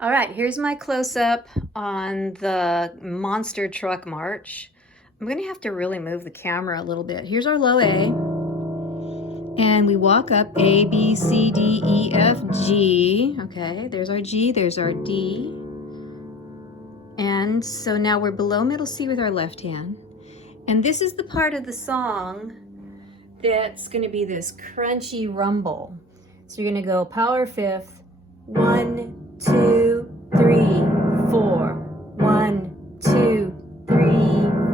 All right, here's my close-up on the monster truck march. I'm going to have to really move the camera a little bit. Here's our low A, and we walk up A, B, C, D, E, F, G. Okay, there's our G, there's our D. And so now we're below middle C with our left hand. And this is the part of the song that's going to be this crunchy rumble. So you're going to go power fifth, 1, 2, 3, 4. 1, 2, 3,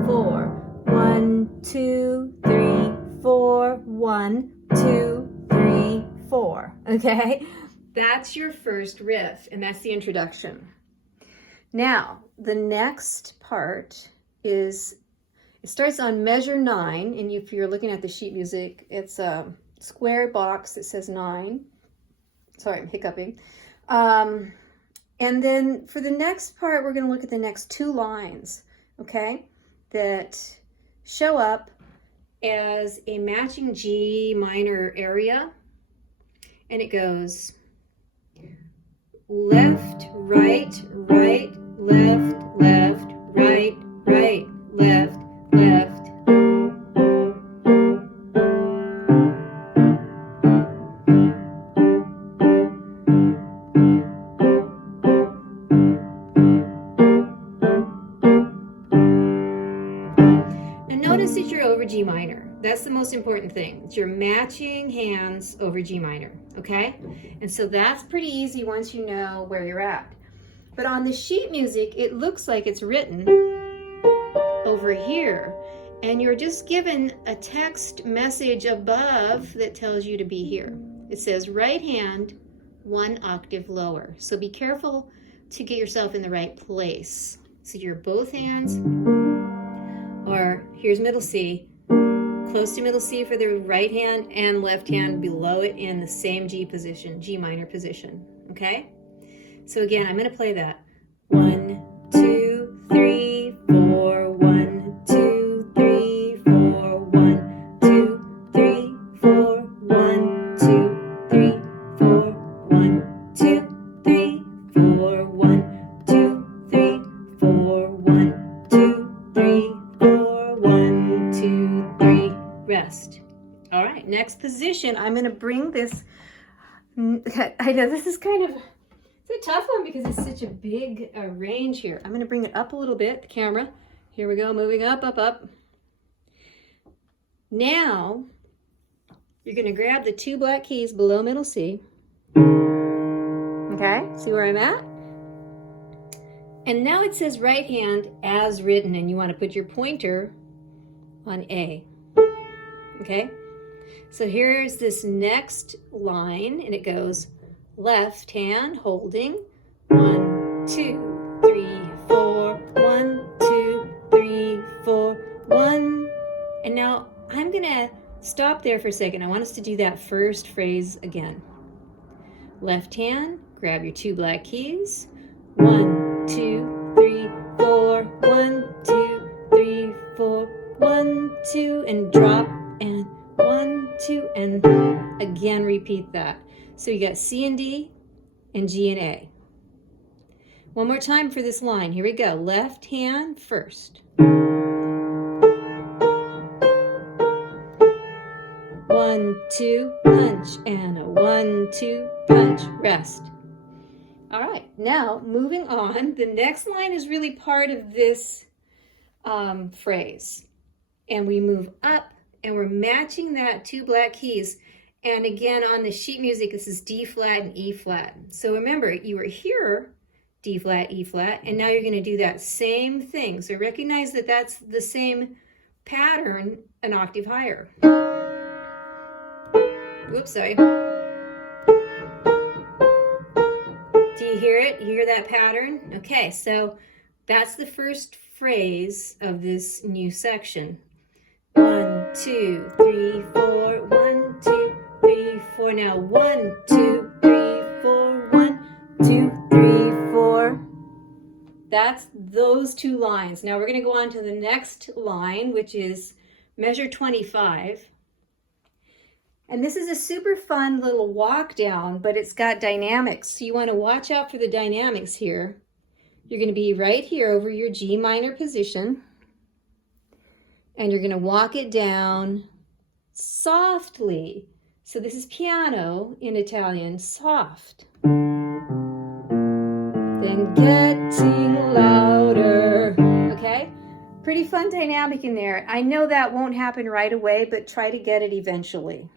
4. 1, 2, 3, 4. 1, 2, 3, 4. Okay? That's your first riff, and that's the introduction. Now, the next part is, it starts on measure 9, and if you're looking at the sheet music, it's a square box that says 9. Sorry, I'm hiccuping. And then for the next part, we're going to look at the next 2 lines, okay, that show up as a matching G minor area, and it goes left, right, right, left, left, right, right, left, left. And notice that you're over G minor. That's the most important thing. It's your matching hands over G minor, okay? And so that's pretty easy once you know where you're at. But on the sheet music, it looks like it's written over here, and you're just given a text message above that tells you to be here. It says right hand, 1 octave lower. So be careful to get yourself in the right place. So your both hands are, here's middle C, close to middle C for the right hand, and left hand below it in the same G position, G minor position, okay? So again, I'm going to play that. 1, 2, 3, 4, 1, 2, 3, 4, 1, 2, 3, 4, 1, 2, 3, 4, 1, 2, 3, 4, 1, 2, 3, 4, 1, 2, 3, 4, 1, 2, 3, rest. All right, next position, I'm going to bring this, I know this is kind of, it's a tough one because it's such a big range here. I'm going to bring it up a little bit, the camera. Here we go, moving up, up, up. Now, you're going to grab the 2 black keys below middle C. Okay, see where I'm at? And now it says right hand as written, and you want to put your pointer on A. Okay, so here's this next line, and it goes left hand holding 1, 2, 3, 4, 1, 2, 3, 4, 1. And now I'm gonna stop there for a second. I want us to do that first phrase again. Left hand, grab your 2 black keys. 1, 2, 3, 4, 1, 2, 3, 4, 1, 2, and drop, and 1, 2, and again repeat that. So you got C and D and G and A. One more time for this line. Here we go. Left hand first. 1, 2, punch, and a 1, 2, punch, rest. All right, now moving on. The next line is really part of this phrase. And we move up, and we're matching that 2 black keys. And again, on the sheet music, this is D flat and E flat. So remember, you were here, D flat, E flat, and now you're going to do that same thing. So recognize that that's the same pattern an octave higher. Whoops, sorry. Do you hear it? You hear that pattern? Okay, so that's the first phrase of this new section. 1, 2, 3, 4, 1, 2, 3, 4. Now 1, 2, 3, 4, 1, 2, 3, 4. That's those 2 lines. Now we're going to go on to the next line, which is measure 25. And this is a super fun little walk down, but it's got dynamics. So you want to watch out for the dynamics here. You're going to be right here over your G minor position. And you're going to walk it down softly. So this is piano in Italian, soft. Then getting louder. Okay? Pretty fun dynamic in there. I know that won't happen right away, but try to get it eventually.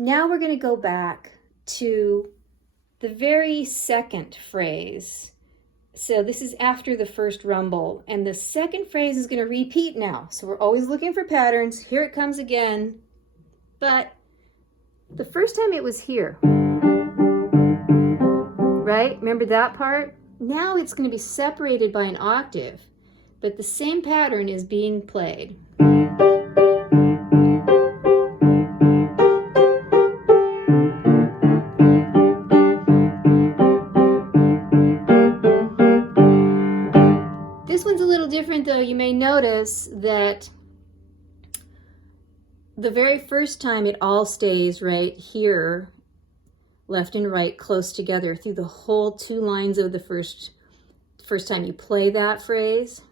Now we're going to go back to the very second phrase. So this is after the first rumble, and the second phrase is going to repeat now. So we're always looking for patterns. Here it comes again. But the first time it was here, right? Remember that part? Now it's going to be separated by an octave, but the same pattern is being played. This one's a little different though. You may notice that the very first time it all stays right here, left and right, close together through the whole 2 lines of the first time you play that phrase.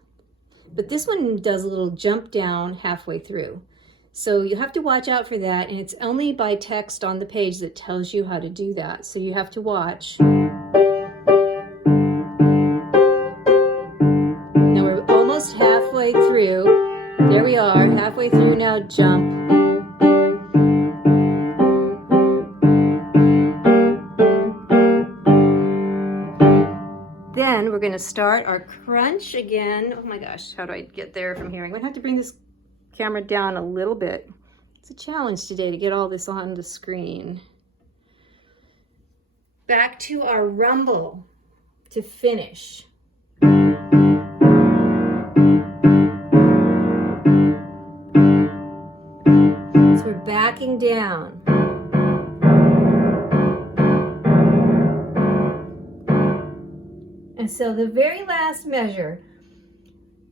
But this one does a little jump down halfway through. So you have to watch out for that, and it's only by text on the page that tells you how to do that. So you have to watch. Now we're almost halfway through. There we are, halfway through. Now jump. Then we're going to start our crunch again. Oh my gosh, how do I get there from here? I'm going to have to bring this camera down a little bit. It's a challenge today to get all this on the screen. Back to our rumble to finish. So we're backing down. And so the very last measure,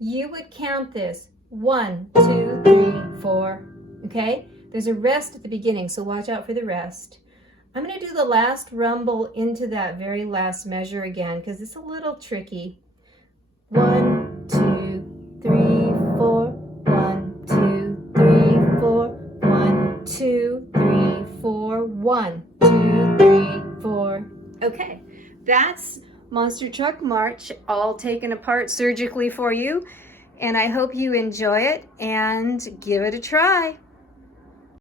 you would count this 1, 2, 3, 4, okay? There's a rest at the beginning, so watch out for the rest. I'm going to do the last rumble into that very last measure again because it's a little tricky. 1, 2, 3, 4, 1, 2, 3, 4, 1, 2, 3, 4, 1, 2, 3, 4. Okay, that's Monster Truck March, all taken apart surgically for you, and I hope you enjoy it and give it a try.